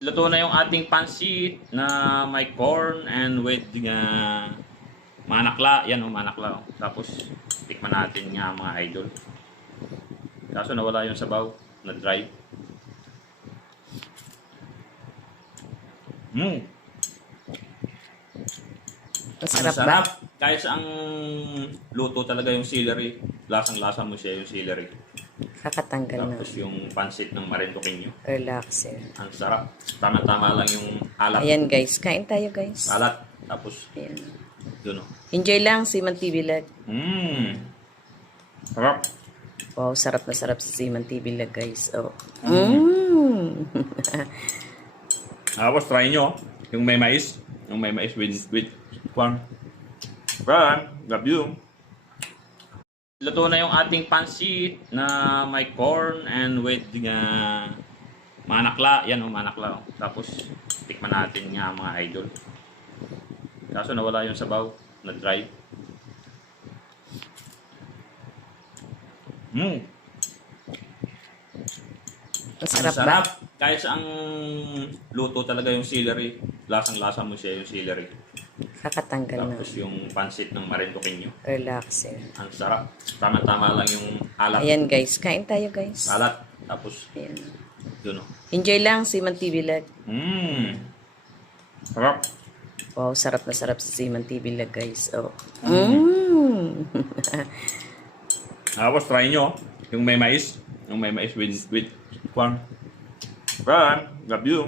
Luto na yung ating pansit na may corn and with manakla. Yan o, manakla. Oh. Tapos, tikman natin nga mga idol. Kaso nawala yung sabaw na dry. Masarap ba? Masarap. Kahit saang luto talaga yung celery. Lasang-lasa mo siya yung celery. Kakatanggal na. Tapos yung pansit ng Marinduqueño. Relaxer. Ang sarap. Tama-tama lang yung alat. Ayan guys, kain tayo guys. Alat. Tapos, Ayan. dun o. Enjoy lang Seaman TV Lag. Sarap. Wow, sarap na sarap sa Seaman TV Lag guys. Oh. Tapos try nyo yung may mais. Yung may mais with corn. Bye. Love you. Luto na yung ating pansit na may corn and with manakla. Yan o, manakla. Oh. Tapos tikman natin nga mga idol. Kaso nawala yung sabaw na dry. Masarap Ang ba? sarap. Kahit saang luto talaga yung celery. Lasang-lasa mo siya yung celery. Kakatanggal na. Tapos yung pansit ng Marinduqueño. Relaxer. Ang sarap. Tama-tama lang yung alat. Ayan guys, kain tayo guys. Alat. Tapos Ayan. dun o. Enjoy lang Seaman TV Lag. Sarap. Wow, sarap na sarap sa Seaman TV Lag guys. Oh. Tapos try nyo yung may mais. Yung may mais with corn. Bye. Love you.